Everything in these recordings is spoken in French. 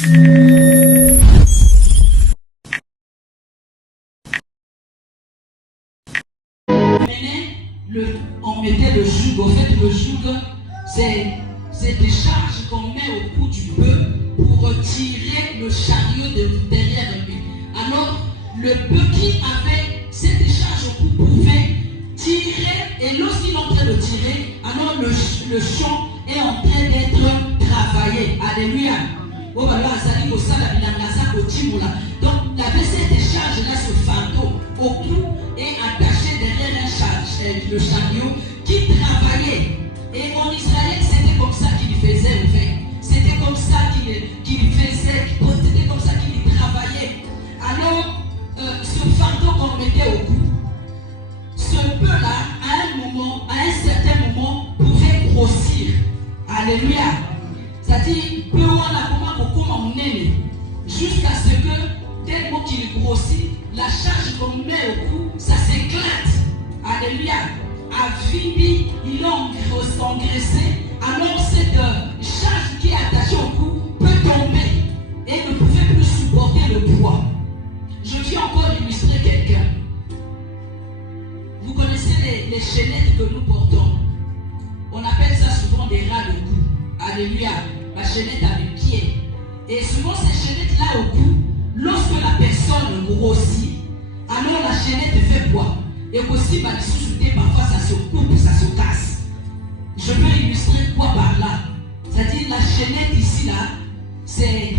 On mettait le joug. En fait, le joug, c'est des charges qu'on met au cou du bœuf pour tirer le chariot derrière lui. Alors, le bœuf qui avait cette charge au cou pouvait tirer, et lorsqu'il est en train de tirer, alors le champ est en train d'être travaillé. Alléluia. Donc, il avait cette charge-là, ce fardeau au cou et attaché derrière le chariot qui travaillait. Et en Israël, c'était comme ça qu'il faisait, en fait. C'était comme ça qu'il faisait, c'était comme ça qu'il travaillait. Alors, ce fardeau qu'on mettait au cou, ce peu-là, à un certain moment, pouvait grossir. Alléluia. C'est-à-dire, peu on a comment jusqu'à ce que, tellement qu'il grossit, la charge qu'on met au cou, ça s'éclate. Alléluia. À Vibi, il a engraissé. Alors cette charge qui est attachée au cou peut tomber et ne pouvait plus supporter le poids. Je viens encore illustrer quelqu'un. Vous connaissez les chaînettes que nous portons. On appelle ça souvent des rats de cou. Alléluia. La chaînette à mes pieds. Et souvent ces chaînettes-là au cou, lorsque la personne grossit, alors la chaînette fait quoi? Et aussi, parfois ça se coupe, ça se casse. Je peux illustrer quoi par là? C'est-à-dire la chaînette ici, là, c'est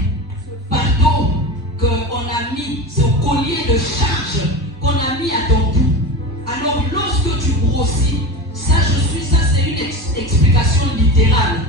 ce fardeau qu'on a mis, ce collier de charge qu'on a mis à ton cou. Alors lorsque tu grossis, ça c'est une explication littérale.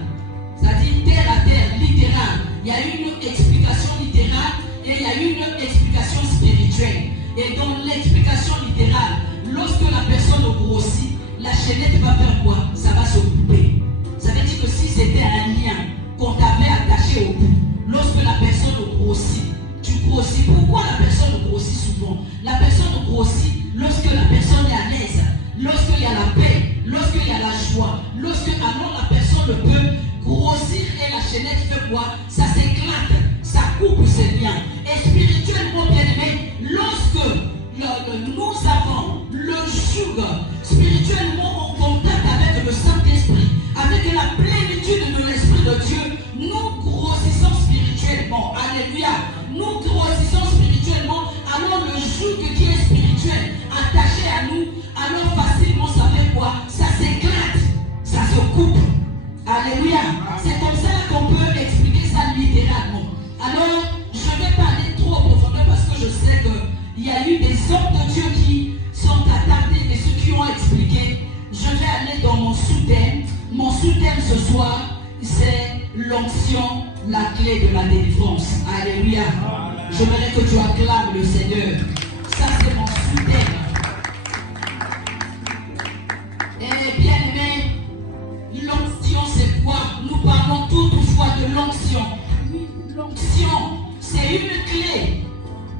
C'est-à-dire terre à terre, littérale. Il y a une explication littérale et il y a une explication spirituelle. Et dans l'explication littérale, lorsque la personne grossit, la chaînette va faire quoi? Ça va se couper. Ça veut dire que si c'était un lien qu'on t'avait attaché au cou, lorsque la personne grossit, tu grossis. Pourquoi la personne grossit souvent? La personne grossit lorsque la personne est à l'aise, lorsqu'il y a la paix, lorsqu'il y a la joie, alors la personne peut grossir et la chaînette fait quoi? Ça s'éclate, ça coupe ses liens. Et spirituellement, bien aimé, lorsque nous avons le joug spirituellement en contact avec le Saint-Esprit, avec la plénitude de l'Esprit de Dieu, nous grossissons spirituellement. Alléluia. Nous grossissons spirituellement. Alors le joug qui est spirituel attaché à nous, alors facilement ça fait quoi? Ça s'éclate, ça se coupe. Alléluia. C'est comme ça qu'on peut expliquer ça littéralement. Alors, je ne vais pas aller trop en profondeur parce que je sais qu'il y a eu des hommes de Dieu qui sont attardés et ceux qui ont expliqué. Je vais aller dans mon sous-thème. Mon sous-thème ce soir, c'est l'onction, la clé de la délivrance. Alléluia. J'aimerais que tu acclames le Seigneur. Ça, c'est mon sous-thème. Et bien aimé, l'onction, c'est quoi? Nous parlons toutefois de l'onction. L'onction, c'est une clé.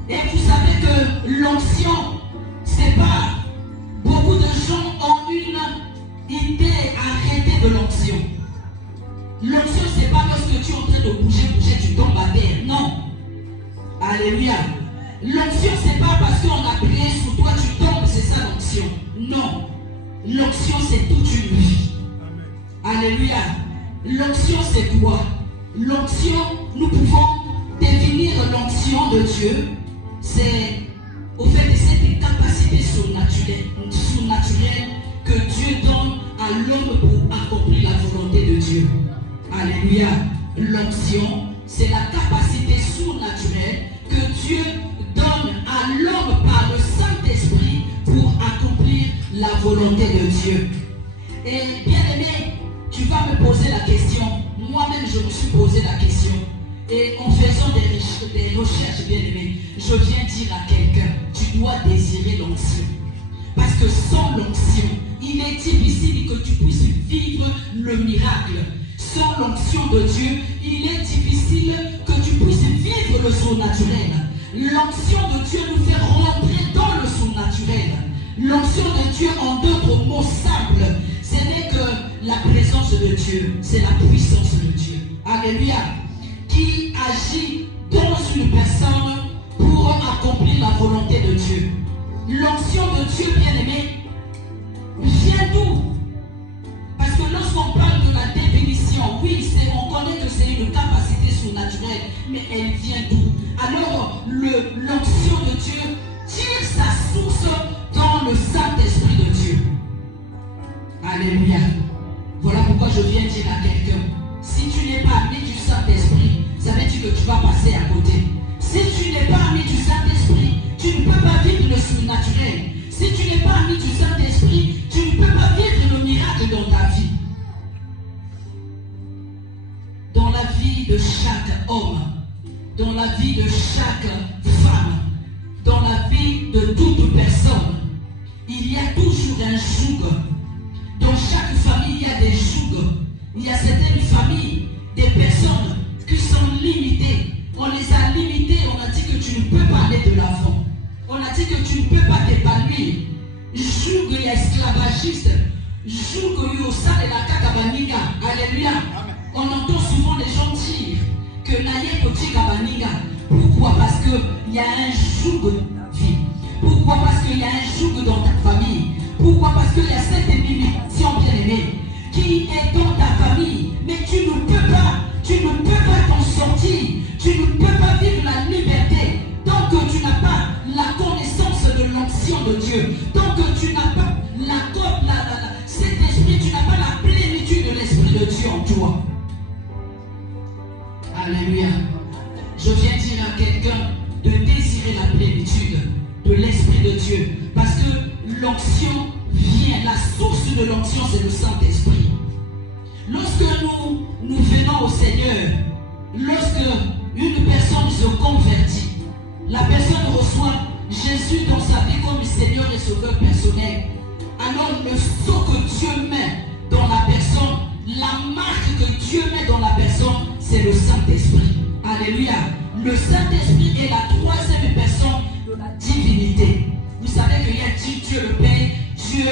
Et vous savez que l'onction, c'est pas... Beaucoup de gens ont une idée arrêtée de l'onction. L'onction, c'est pas lorsque tu es en train de bouger, tu tombes à terre. Non. Alléluia. L'onction, c'est pas parce qu'on a prié sur toi, tu tombes, c'est ça l'onction. Non. L'onction, c'est toute une vie. Alléluia. L'onction, c'est quoi? L'onction, nous pouvons définir l'onction de Dieu. C'est au fait de cette capacité surnaturelle que Dieu donne à l'homme pour accomplir la volonté de Dieu. Alléluia. L'onction, c'est la capacité surnaturelle que Dieu donne à l'homme par le Saint-Esprit pour accomplir la volonté de Dieu. Et bien aimé, tu vas me poser la question. Moi-même, je me suis posé la question. Et en faisant des recherches, bien aimé, je viens dire à quelqu'un, tu dois désirer l'onction. Parce que sans l'onction, il est difficile que tu puisses vivre le miracle. Sans l'onction de Dieu, il est difficile que tu puisses vivre le surnaturel. L'onction de Dieu nous fait rentrer dans le surnaturel. L'onction de Dieu, en d'autres mots simples, ce n'est que la présence de Dieu, c'est la puissance de Dieu. Alléluia. Qui a agit dans une personne pour accomplir la volonté de Dieu. L'onction de Dieu, bien-aimé, vient d'où? Parce que lorsqu'on parle de la définition, oui, on connaît que c'est une capacité surnaturelle, mais elle vient d'où? Alors, l'onction de Dieu tire sa source dans le Saint-Esprit de Dieu. Alléluia. Voilà pourquoi je viens dire à quelqu'un, si tu n'es pas ami du Saint-Esprit, ça veut dire que tu vas passer à côté. Si tu n'es pas ami du Saint-Esprit, tu ne peux pas vivre le surnaturel. Si tu n'es pas ami du Saint-Esprit, tu ne peux pas vivre le miracle dans ta vie. Dans la vie de chaque homme, dans la vie de chaque femme, dans la vie de toute personne, il y a toujours un joug. Dans chaque famille, il y a des jougs. Il y a certaines familles, des personnes qui sont limitées. On les a limitées, on a dit que tu ne peux pas aller de l'avant. On a dit que tu ne peux pas t'épanouir. Joug et esclavagiste. Joug au sein de la Kakabaninga. Alléluia. On entend souvent les gens dire que Naye Koti Kabaninga. Pourquoi? Parce qu'il y a un joug de ta vie. Pourquoi? Parce qu'il y a un joug dans ta famille. Pourquoi? Parce qu'il y a cette limitation, bien-aimée, qui est dans ta famille. Mais tu ne peux pas t'en sortir. Tu ne peux pas vivre la liberté tant que tu n'as pas la connaissance de l'onction de Dieu. Tant que tu n'as pas cet esprit, tu n'as pas la plénitude de l'Esprit de Dieu en toi. Alléluia. Je viens dire à quelqu'un de désirer la plénitude de l'Esprit de Dieu. Parce que l'onction vient, la source de l'onction, c'est le Saint-Esprit. Lorsque nous venons au Seigneur, lorsque une personne se convertit, la personne reçoit Jésus dans sa vie comme Seigneur et Sauveur personnel. Alors le sceau que Dieu met dans la personne, la marque que Dieu met dans la personne, c'est le Saint-Esprit. Alléluia. Le Saint-Esprit est la troisième personne de la divinité. Vous savez qu'il y a Dieu le Père, Dieu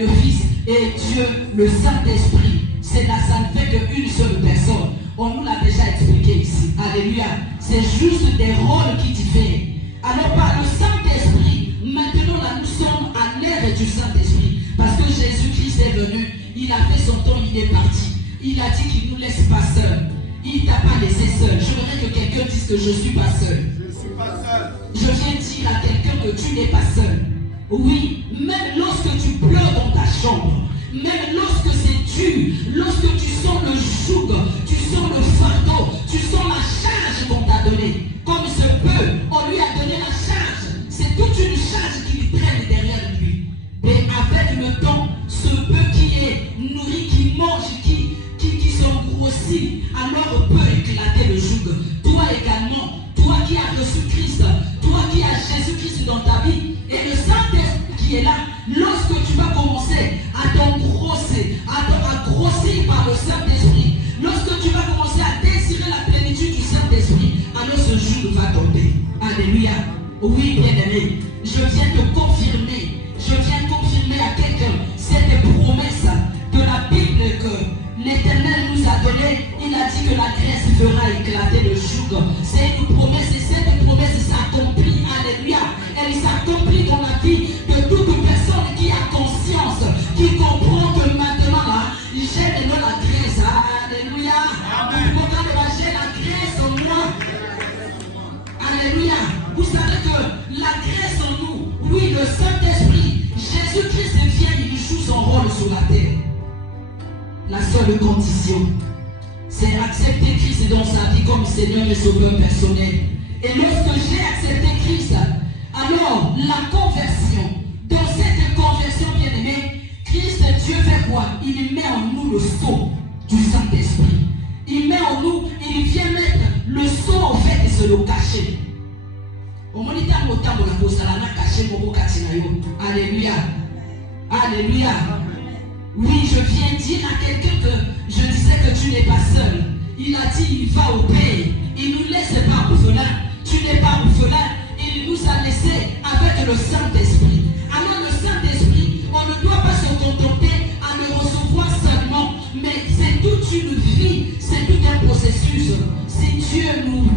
le Fils et Dieu le Saint-Esprit. Ça ne fait qu'une seule personne. On nous l'a déjà expliqué ici. Alléluia. C'est juste des rôles qui diffèrent. Alors par le Saint-Esprit, maintenant là nous sommes à l'ère du Saint-Esprit. Parce que Jésus-Christ est venu, il a fait son temps, il est parti. Il a dit qu'il ne nous laisse pas seuls. Il ne t'a pas laissé seul. Je voudrais que quelqu'un dise que je ne suis pas seul. Je ne suis pas seul. Je viens dire à quelqu'un que tu n'es pas seul. Oui, même lorsque tu pleures dans ta chambre, même lorsque c'est dur, lorsque tu sens le joug, tu sens le fardeau, tu sens la charge qu'on t'a donnée. Comme ce peu, on lui a donné la charge. C'est toute une charge qu'il traîne derrière lui. Mais avec le temps, ce peu qui est nourri, qui mange, qui s'engrossit, alors peut éclater le joug. Toi également, toi qui as reçu Christ, toi qui as Jésus-Christ dans ta vie, et le Saint-Esprit qui est là, lorsque tu vas commencer à t'engrosser, à grossir par le Saint-Esprit, lorsque tu vas commencer à désirer la plénitude du Saint-Esprit, alors ce joug va tomber. Alléluia. Oui, bien-aimé, je viens te confirmer, à quelqu'un cette promesse de la Bible que l'Éternel nous a donnée. Il a dit que la graisse fera éclater le joug. C'est une promesse et cette promesse s'accomplit. Alléluia. Elle s'accomplit dans la vie de toute personne qui a conscience, qui comprend que maintenant là, j'ai maintenant la graisse. Alléluia. J'ai la graisse en moi. Alléluia. Vous savez que la graisse en nous, oui, le Saint-Esprit, Jésus-Christ vient, il joue son rôle sur la terre. La seule condition, c'est accepter Christ dans sa vie comme Seigneur et Sauveur personnel. Et lorsque j'ai accepté Christ, alors la conversion, dans cette conversion bien-aimée, Christ, Dieu fait quoi? Il met en nous le sceau du Saint-Esprit. Il met en nous, il vient mettre le sceau en fait et se le cacher. Alléluia. Alléluia. Oui, je viens dire à quelqu'un que je disais que tu n'es pas seul. Il a dit, il va au Père. Il ne nous laisse pas orphelins. Tu n'es pas orphelin. Il nous a laissés avec le Saint-Esprit. Alors le Saint-Esprit, on ne doit pas se contenter à le recevoir seulement, mais c'est toute une vie, c'est tout un processus. Si Dieu nous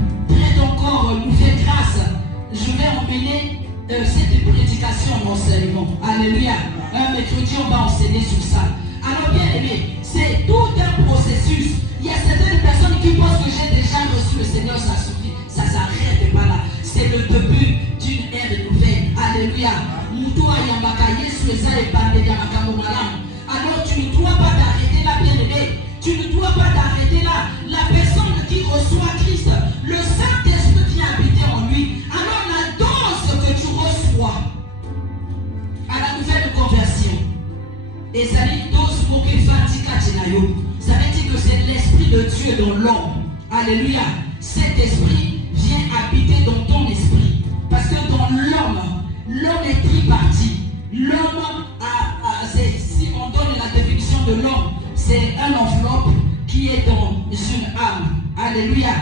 je vais emmener cette prédication en enseignement. Alléluia. Un mercredi, on va enseigner sur ça. Alors bien aimé, c'est tout un processus. Il y a certaines personnes qui pensent que j'ai déjà reçu le Seigneur, ça suffit. Ça ne s'arrête pas là. C'est le début d'une ère nouvelle. Alléluia. Alors tu ne dois pas t'arrêter là, bien aimé. Tu ne dois pas t'arrêter là. La personne qui reçoit Christ, le Saint-Esprit vient habiter en lui. Alors la dose que tu reçois à la nouvelle conversion, et ça dit dose pour que ça veut dire que c'est l'Esprit de Dieu dans l'homme. Alléluia. Cet esprit vient habiter dans ton esprit. Parce que dans l'homme est tripartite. L'homme si on donne la définition de l'homme, c'est un enveloppe qui est dans une âme. Alléluia.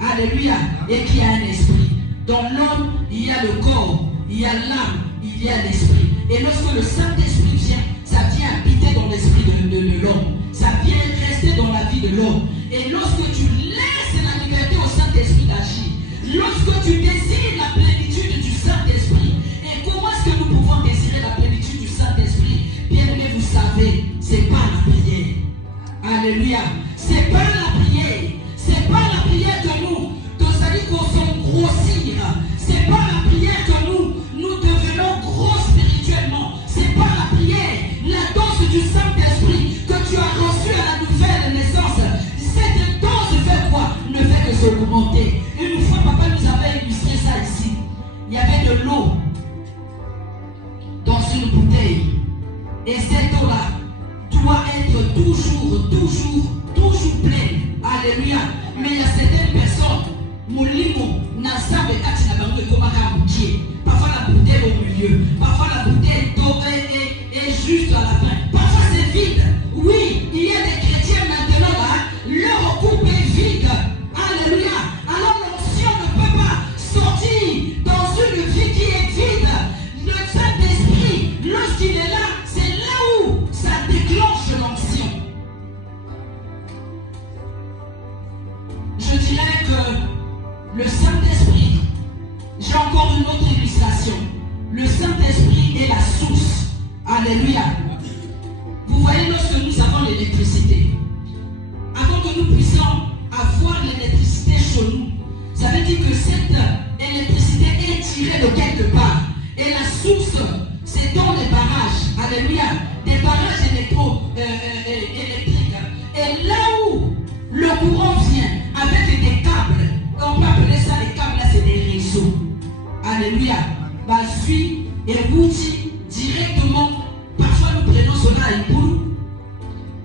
Alléluia. Et qui a un esprit. Dans l'homme, il y a le corps, il y a l'âme, il y a l'esprit. Et lorsque le Saint-Esprit vient, ça vient habiter dans l'esprit de l'homme. Ça vient rester dans la vie de l'homme. Et lorsque tu laisses la liberté au Saint-Esprit d'agir, lorsque tu désires la plénitude du Saint-Esprit, et comment est-ce que nous pouvons désirer la plénitude du Saint-Esprit? Bien aimé, vous savez, c'est pas la prière. Alléluia. C'est pas la prière. C'est pas la prière que ça dit qu'on s'en grossir. C'est pas la prière que nous devenons gros spirituellement. C'est pas la prière. La dose du Saint-Esprit que tu as reçue à la nouvelle naissance, cette dose fait quoi? Ne fait que s'augmenter. Une fois, papa nous avait illustré ça ici. Il y avait de l'eau dans une bouteille. Et cette eau-là doit être toujours pleine. Alléluia. Mais il y a certaines personnes, parfois la bouteille est au milieu, parfois la bouteille est juste à la fin, parfois c'est vide. Oui, il y a des chrétiens maintenant là, leur coupe est vide. Alléluia. Alors l'onction ne peut pas sortir dans une vie qui est vide. Le Saint-Esprit, lorsqu'il est là, c'est là où ça déclenche l'onction. Je dirais que le Saint-Esprit, j'ai encore une autre illustration. Le Saint-Esprit est la source. Alléluia. Vous voyez, lorsque nous avons l'électricité, avant que nous puissions avoir l'électricité chez nous, ça veut dire que cette électricité est tirée de quelque part. Et la source, c'est dans les barrages. Alléluia. Des barrages électriques. Et là où le courant vient avec des câbles, on peut appeler ça les câbles, là c'est des réseaux. Alléluia. Bah, suis et routi directement. Parfois nous prenons cela et pour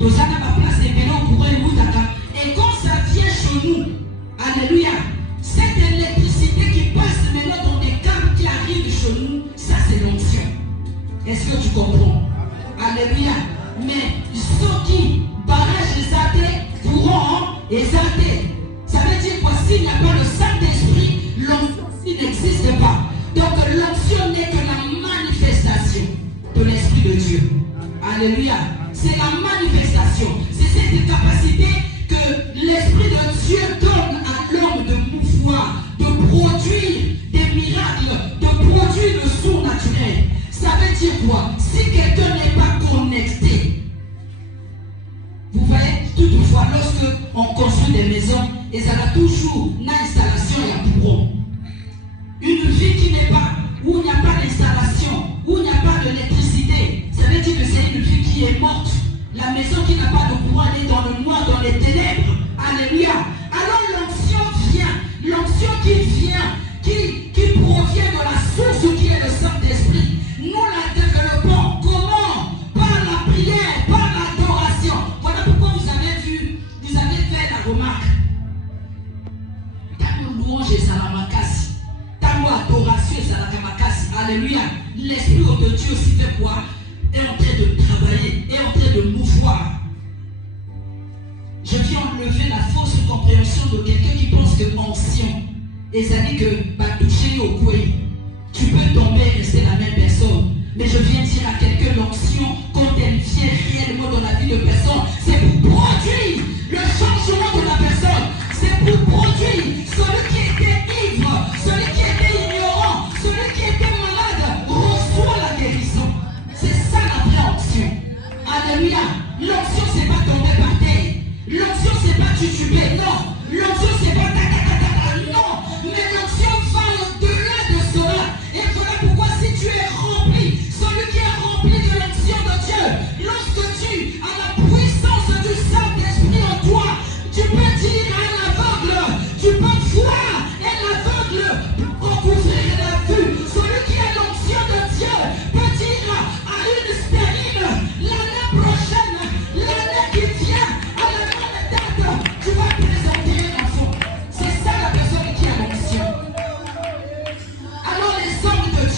et quand ça vient chez nous, alléluia, cette électricité qui passe maintenant dans des câbles qui arrivent chez nous, ça c'est l'onction. Est-ce que tu comprends? Alléluia. Mais ceux qui barragent les athées pourront exalter. Ça veut dire que s'il n'y a pas le Saint-Esprit, l'onction n'existe pas. Donc l'onction n'est que la manifestation de l'Esprit de Dieu. Alléluia. C'est la manifestation. C'est cette capacité que l'Esprit de Dieu donne à l'homme de pouvoir, de produire des miracles, de produire le surnaturel. Ça veut dire quoi? Si quelqu'un n'est pas connecté, vous voyez, toutefois, lorsque on construit des maisons, et ça a toujours une installation et un courant. Une vie qui n'est pas, où il n'y a pas d'installation, où il n'y a pas d'électricité, ça veut dire que c'est une vie qui est morte. La maison qui n'a pas de courant, elle est dans le noir, dans les ténèbres. Alléluia. Alors l'onction vient, l'onction qui vient, qui provient de la source qui est le Saint-Esprit. Nous la développons. Comment? Par la prière, par l'adoration. Voilà pourquoi vous avez fait la remarque. Tant louange et salamakasi, tant adoration et salakamakasi. Alléluia. L'Esprit de Dieu aussi fait quoi? Est en train de travailler, est en train de mouvoir. Je viens enlever la fausse compréhension de quelqu'un qui pense que onction, et ça dit que toucher au couille, tu peux tomber et rester la même personne. Mais je viens dire à quelqu'un, l'onction, quand elle vient réellement dans la vie de personne, c'est pour produire le changement de la personne. C'est pour produire celui qui était ivre, celui qui était ignorant.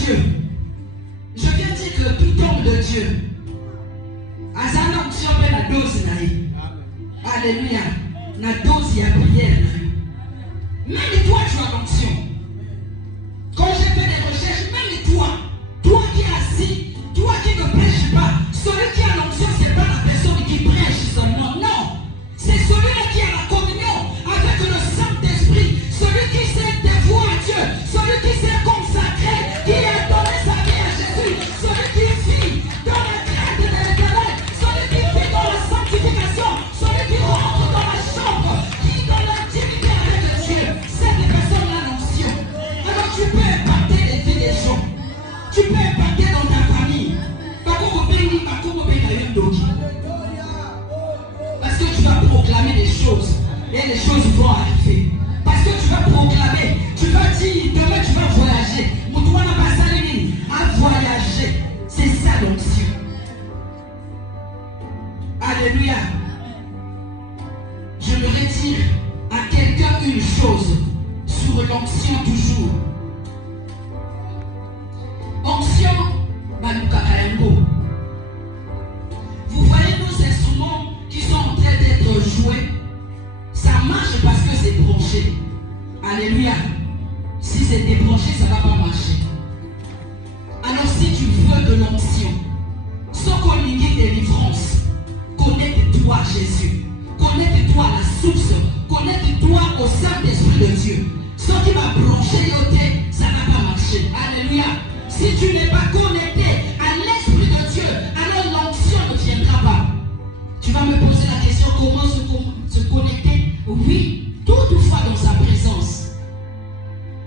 Dieu, je viens dire que tout homme de Dieu, à sa onction, la dose naïe. Alléluia. La dose, il y a prière. Même toi, tu as l'onction. Quand j'ai fait des recherches, même toi qui es assis, toi qui ne prêches pas, celui qui a l'onction, ce n'est pas la personne qui prêche seulement. Non. C'est celui-là qui a la communion avec le Saint-Esprit, celui qui s'est dévoué à Dieu, celui qui s'est consacré, qui a donné sa vie à Jésus, celui qui vit dans la crainte de l'Éternel, celui qui vit dans la sanctification, celui qui rentre dans la chambre, qui est dans l'intimité avec Dieu. Cette personne a l'onction. Alors tu peux impacter les vies des gens. Tu peux impacter dans ta famille. Parce que tu vas proclamer des choses et les choses vont arriver. Parce que tu vas proclamer, tu vas dire, demain tu vas voyager. Moutouana Basaline a voyagé. C'est ça l'onction. Alléluia. Je voudrais dire à quelqu'un une chose sur l'onction toujours. Onction, Balukarengo. Vous voyez nos instruments qui sont en train d'être joués. Ça marche parce que c'est branché. Alléluia. Si c'est débranché, ça ne va pas marcher. Alors si tu veux de l'onction, sans communiquer délivrance, connecte-toi à Jésus. Connecte-toi à la source. Connecte-toi au Saint-Esprit de Dieu. Sans qu'il va brancher l'autre, ça ne va pas marcher. Alléluia. Si tu n'es pas connecté à l'Esprit de Dieu, alors l'onction ne viendra pas. Tu vas me poser la question, comment se connecter? Oui, toutefois dans sa présence.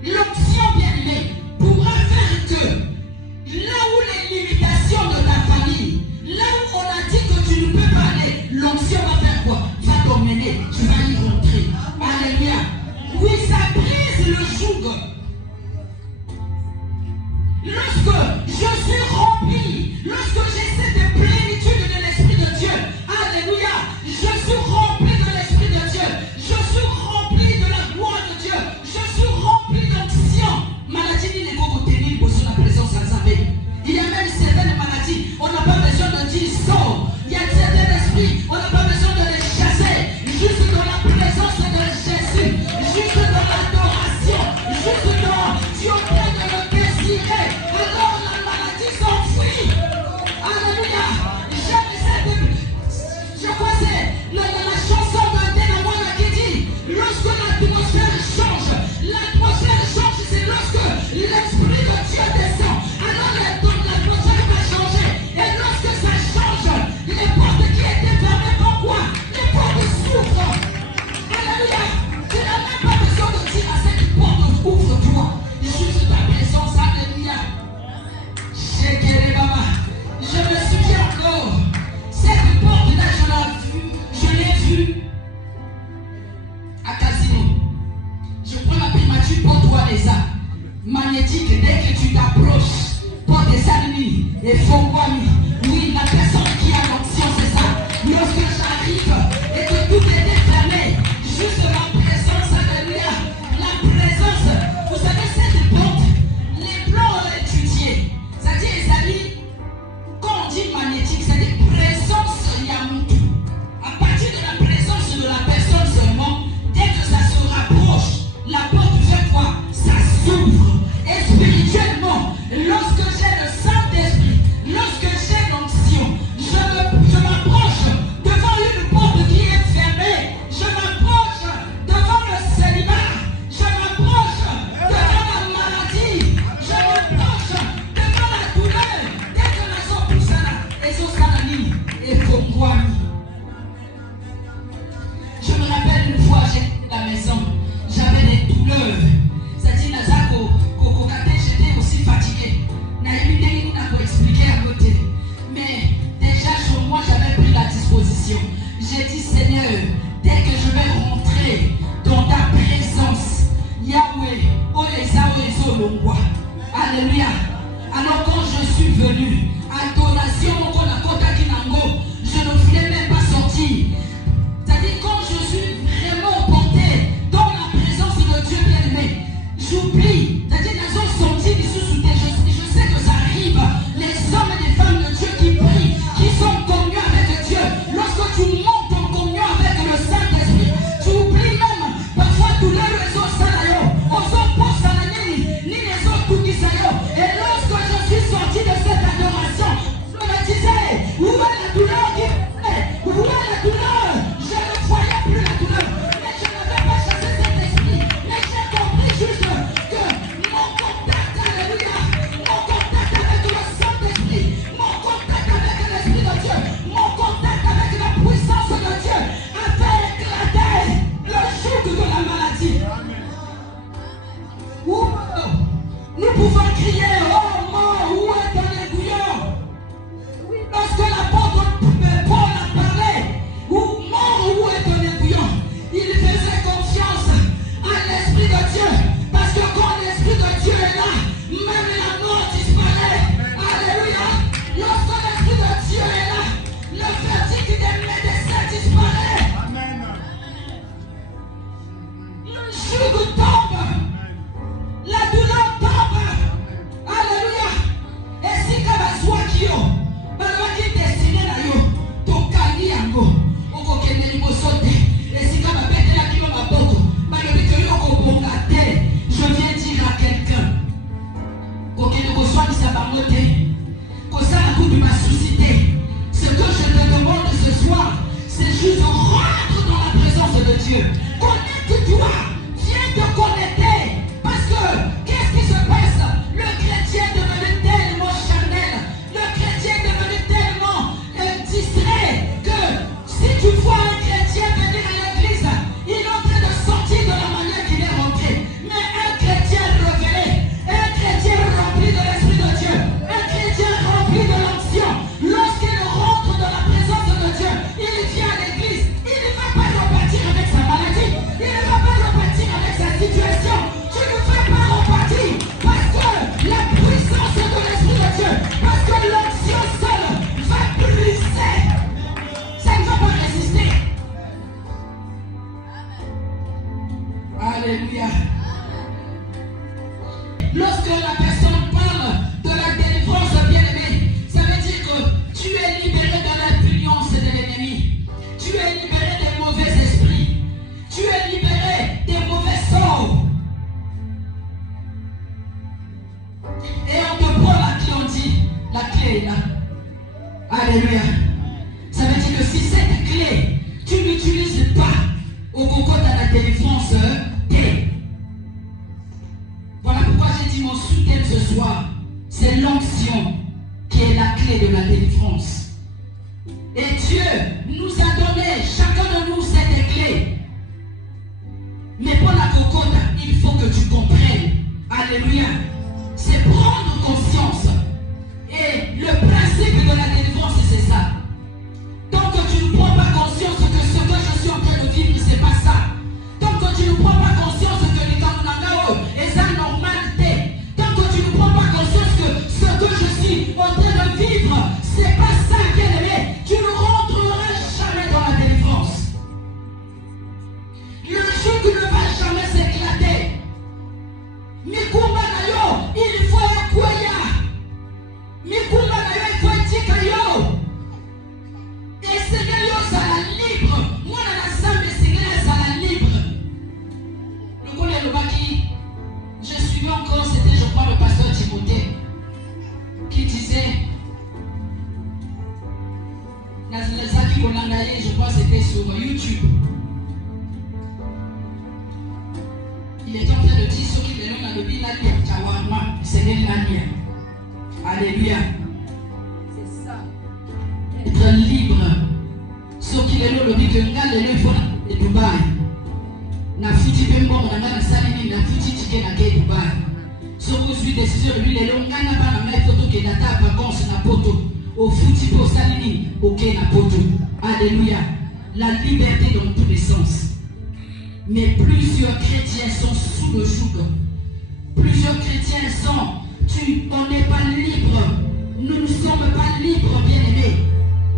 L'onction, bien aimée, pourra faire que là où les limitations de ta famille, là où on a dit que tu ne peux pas aller, l'onction va faire quoi? Va t'emmener, tu vas y rentrer. Alléluia. Oui, ça brise le joug. Lorsque je suis rempli, lorsque j'ai cette plénitude de l'Esprit de Dieu, alléluia, je suis rempli de l'Esprit de Dieu, je suis rempli de la gloire de Dieu, je suis rempli d'onction. Maladie n'est pas tenir pour la présence à Zambé. Il y a même certaines maladies, on n'a pas besoin de dire sort. Il y a certains esprits, on n'a pas besoin de les chasser. Juste dans la présence de Jésus, juste dans l'adoration, juste dans Dieu de le désirer. Alors la maladie s'enfuit. Alléluia. J'aime cette. Je crois que c'est la chanson d'Andena Mwana qui dit lorsque l'atmosphère change, c'est lorsque l'Esprit de Dieu descend. Alors l'atmosphère va changer. Et lorsque ça change, les portes qui étaient fermées, pourquoi? Les portes s'ouvrent. Alléluia. Tu n'as même pas besoin de dire à cette porte, ouvre-toi. Juste ta présence, alléluia. Je me souviens encore, cette porte-là, je l'ai vue à Casino. Je prends la primature pour toi, les arts magnétiques, dès que tu t'approches, porte des amis et Fongwami. Oui, la personne qui a l'onction, c'est ça. Lorsque j'arrive et que tout était fermé, juste la présence, alléluia, la présence, vous savez, cette porte, les blancs ont étudié. C'est-à-dire, les amis, quand on dit magnétique, c'est-à-dire présence Yamutu. À partir de la présence de la personne seulement, dès que ça se rapproche, la porte fait quoi? Ça s'ouvre. Et spirituellement, lorsque j'ai le Saint-Esprit, lorsque j'ai l'onction, je m'approche devant une porte qui est fermée. Je m'approche devant le célibat. Je m'approche devant la maladie. Je m'approche devant la douleur. Dès que la son pousse là, et son salami, et Fongwami. Je me rappelle une fois, j'étais à la maison, j'avais des douleurs. C'est-à-dire, j'étais aussi fatigué. Naïmi n'a pas expliqué à côté. Mais déjà, sur moi, j'avais pris la disposition. J'ai dit, Seigneur, dès que je vais rentrer dans ta présence, Yahweh, alléluia. Alors quand je suis venu, adoration, je ne voulais même pas sortir. C'est-à-dire, quand je suis vraiment porté dans la présence de Dieu bien-aimé, j'oublie. C'est-à-dire, je sais Nous pouvons crier, oh mort, où est ton aiguillon? Lorsque l'apôtre Paul a parlé, mort, où est ton aiguillon? Il faisait confiance à l'Esprit de Dieu. Parce que quand l'Esprit de Dieu est là, même la mort disparaît. Alléluia. Lorsque l'Esprit de Dieu est là, le verdict des médecins disparaît. Amen. Le joug tombe. La douleur tombe. Alléluia. Et si Kabazwa Kyo, Balwaki destiné na yo, Tokani yango, Oko Kene Libosote, et si Kabapete la Kilo Maboko, Balwaki yo Kobongate, je viens dire à quelqu'un, Kokene Koswani Sabamote, Kosana Kubi m'a suscité. Ce que je te demande ce soir, c'est juste rentre dans la présence de Dieu. Connecte-toi, viens te connecter. Parce que, qu'est-ce qui se passe? Le chrétien est devenu tellement charnel, le chrétien est devenu tellement distrait que si tu vois un chrétien venir à l'église, il est en train de sortir de la manière qu'il est rentré. Mais un chrétien révélé, un chrétien rempli de l'Esprit de Dieu, un chrétien rempli de l'onction, lorsqu'il rentre dans la présence de Dieu, il vient à l'église, il ne va pas repartir avec sa maladie, il ne va pas repartir avec sa situation. Tu ne fais pas repartir parce que la puissance de l'Esprit de Dieu, parce que l'onction seule va briser. Ça ne va pas résister. Alléluia. Lorsque la personne parle de la délivrance bien-aimée, ça veut dire que tu es libéré de l'influence de l'ennemi. Tu es libéré des mauvais esprits. Tu es libéré des mauvais sorts. Et on te prend la clé, on dit, la clé est là. Alléluia. Ça veut dire que si cette clé, tu ne l'utilises pas au coco de la délivrance, t'es. Voilà pourquoi j'ai dit mon sous-thème ce soir, c'est l'onction qui est la clé de la délivrance. Et Dieu nous a donné, chacun de nous, cette clé. Mais pour la cocotte, il faut que tu comprennes. Alléluia. C'est prendre conscience. Et le principe de la délivrance, c'est ça. Tant que tu ne prends pas conscience que ce que je suis en train de vivre, c'est pas ça. Tant que tu ne prends pas conscience que les Kamunangao est sa normalité. Tant que tu ne prends pas conscience que ce que je suis en train de vivre, c'est pas ça, bien aimé. Tu ne rentreras jamais dans la délivrance. Le joug ne va jamais s'éclater. Mikumba nayo, il faut un koya. Mikumba nayo, il faut un tikayo. Et Seigneur, yo sera libre. Moi, dans la salle de Seigneur, sera libre. Le collègue Lobaki, je suivais encore, c'était, je crois, le pasteur Timothée, qui disait, Nazaki Konangaye, je crois, c'était sur YouTube. Il était en train de dire ce qui est dans le Bible, Chawarma, Seigneur Lania. Alléluia. C'est ça. Être libre. Ce qui est dans le Bible, il faut de Dubaï. Na futi pembo na ngana salini na futi tike na ke Dubaï. Ce que je suis décidé de lui les ngana pas na mai photo que na ta vacances na poto. Au futi pour salini OK na poto. Alléluia. La liberté dans tous les sens. Mais plusieurs chrétiens sont sous le joug. Plusieurs chrétiens sont, on n'est pas libre. Nous ne sommes pas libres, bien-aimés.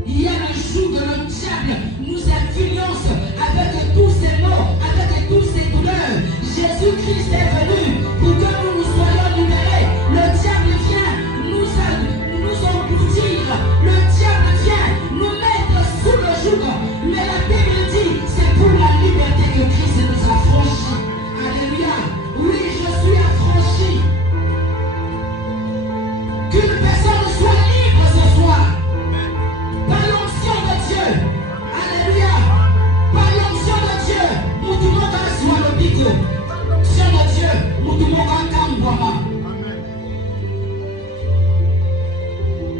Il y a le joug, le diable nous influence avec tous ces maux, avec toutes ces douleurs. Jésus-Christ est venu pour que nous soyons libérés. Le diable vient nous engloutir. Le diable vient nous mettre sous le joug. Mais la Bible dit, c'est pour la liberté que Christ nous a franchis. Alléluia. Oui, je suis affranchi. Qu'une personne soit libre ce soir. Par l'onction de Dieu. Alléluia. Par l'onction de Dieu. Moutumoka soit le bigo. L'onction de Dieu. Moutumoka kambwama.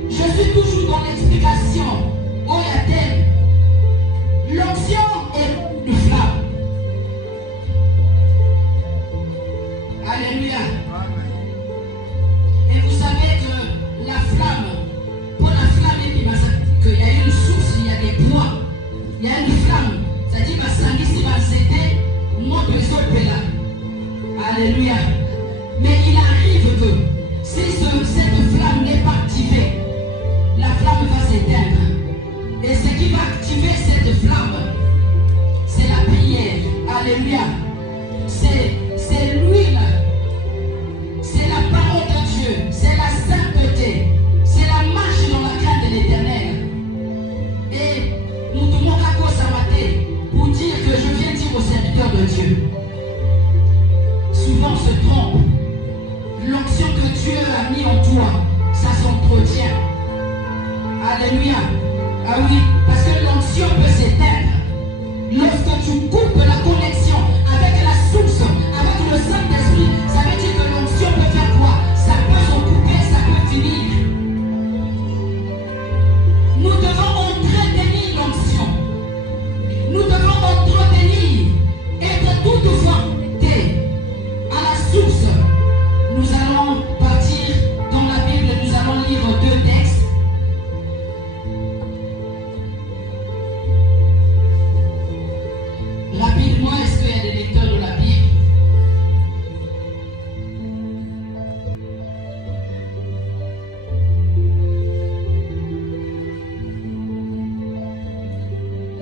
Je suis toujours dans l'explication. Oyatel. L'onction est une flamme. Alléluia. Alléluia. Mais il arrive que si cette flamme n'est pas activée, la flamme va s'éteindre. Et ce qui va activer cette flamme, c'est la prière. Alléluia. C'est l'huile. C'est la parole de Dieu. C'est la sainteté. C'est la marche dans la crainte de l'Éternel. Et nous devons s'amater pour dire que je viens dire aux serviteurs de Dieu. Souvent on se trompe. L'onction que Dieu a mis en toi, ça s'entretient. Alléluia. Ah oui, parce que l'onction peut s'éteindre. Lorsque tu coupes la connexion avec la source, avec le Saint-Esprit, ça veut dire que l'onction peut faire quoi? Ça peut se couper, ça peut finir. Nous devons entretenir l'onction. Nous devons entretenir, être toutefois à la source. Nous allons partir dans la Bible, nous allons lire 2 textes. Rapidement, est-ce qu'il y a des lecteurs de la Bible?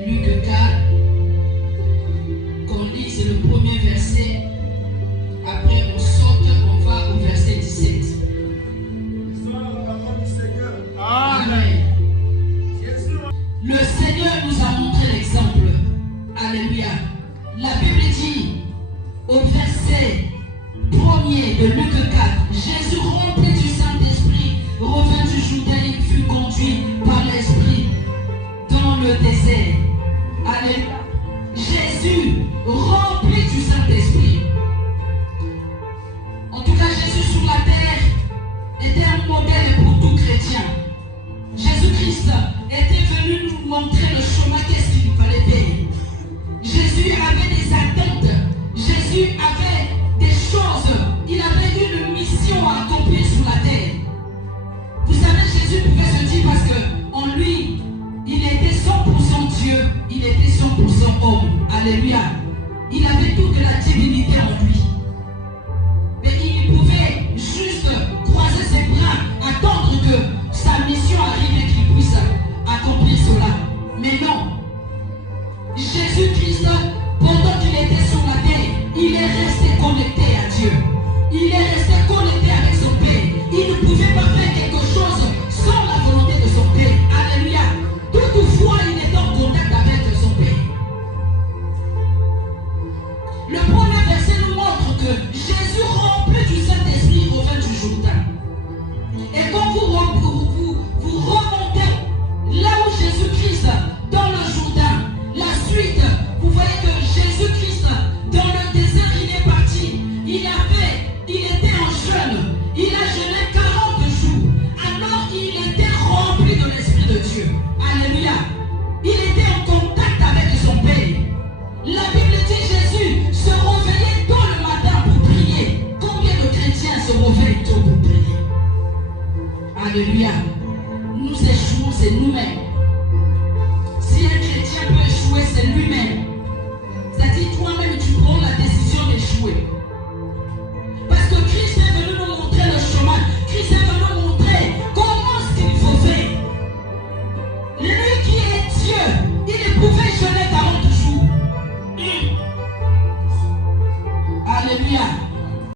Luc 4, qu'on lit, c'est le premier verset. Après, on saute, on va au verset 17. Amen. Le Seigneur nous a montré l'exemple. Alléluia. La Bible dit au verset 1er de Luc 4, Jésus rempli du Saint-Esprit revint du Jourdain, il fut conduit par l'Esprit dans le désert. Alléluia. Jésus rempli du Saint-Esprit. En tout cas, Jésus sur la terre était un modèle pour tout chrétien. Jésus-Christ était venu nous montrer le chemin, qu'est-ce qu'il fallait faire. Jésus avait des attentes. Jésus avait des choses. Il avait une mission à accomplir sur la terre. Vous savez, Jésus pouvait se dire parce qu'en lui, il était 100% Dieu, il était 100% homme. Alléluia. Il avait toute la divinité en lui. Mais il pouvait juste croiser ses bras, attendre que sa mission arrive et qu'il puisse accomplir cela. Mais non. Jésus-Christ, pendant qu'il était sur la terre, il est resté connecté à Dieu. Il est resté connecté avec son Père. Il ne pouvait pas faire quelque chose sans la volonté de son Père. Alléluia. Toutefois, il était en contact avec son Père. Le premier verset nous montre que Jésus rempli du Saint-Esprit revint du Jourdain. Et quand vous remontez là où Jésus-Christ, dans le Jourdain, la suite, vous voyez que Jésus-Christ, dans le désert, il est parti. Il était en jeûne. Il a jeûné 40 jours. Alors il était rempli de l'Esprit de Dieu. Alléluia. Il était en contact avec son Père. La Bible dit Jésus se réveillait tôt le matin pour prier. Combien de chrétiens se réveillent tôt pour prier? Alléluia.